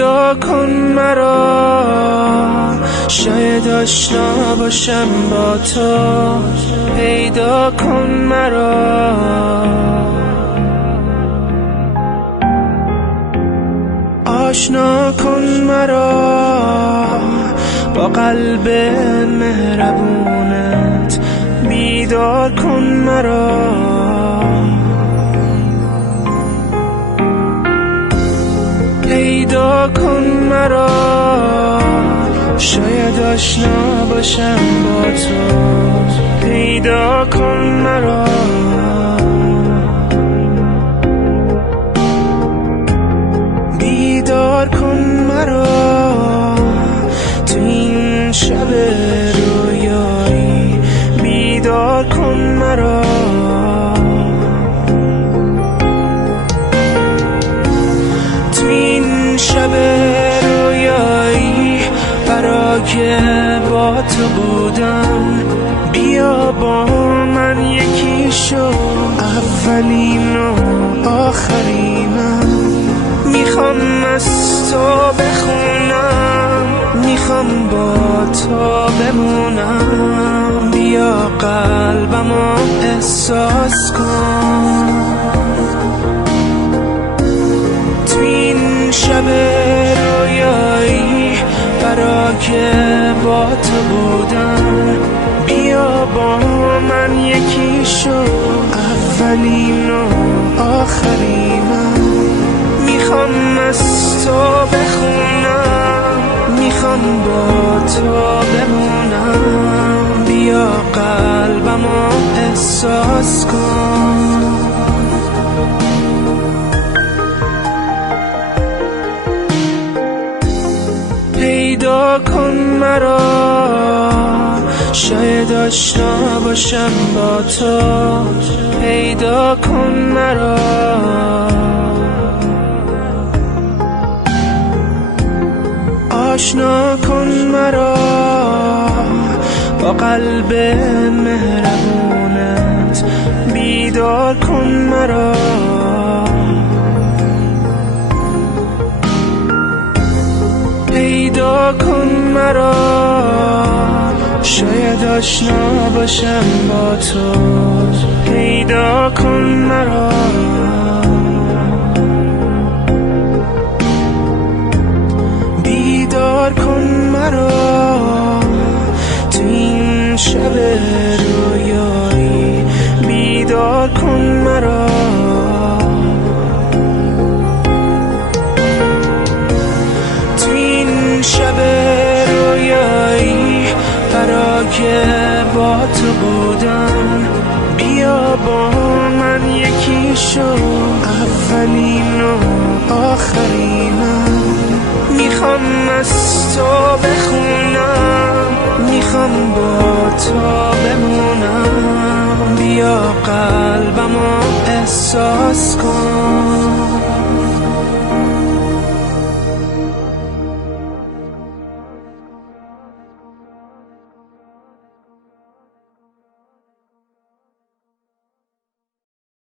پیدا کن مرا، شاید آشنا باشم با تو. پیدا کن مرا، آشنا کن مرا با قلب مهربونت. بیدار کن مرا، پیدا کن مرا، شاید آشنا باشم با تو. پیدا کن مرا، بیدار کن مرا تو این شب رویایی. بیدار کن مرا، تو این شب رویایی برای با تو بودم. بیا با من یکی شو، اولین و آخرینم. میخوام از تو بخونم، میخوام با تو بمونم. بیا قلبمو احساس کن، تو این شب رویایی برای با تو بودم. بیا با من یکی شو، اولین و آخرینم. میخوام از تو بخونم، میخوام با تو بمونم. بیا قلبمو احساس کن، پیدا کن مرا، شاید آشنا باشم با تو. پیدا کن مرا، آشنا کن مرا با قلب مهربونت. بیدار کن مرا، پیدا کن مرا، شاید آشنا باشم با تو. پیدا کن مرا، بیدار کن مرا تو این شب رویایی. بیدار کن مرا، تو این شب رویایی برای با تو بودم. بیا با من یکی شو، اولین و آخرینم. میخوام از تو بخونم، میخوام با تو بمونم. بیا قلبمو احساس کن.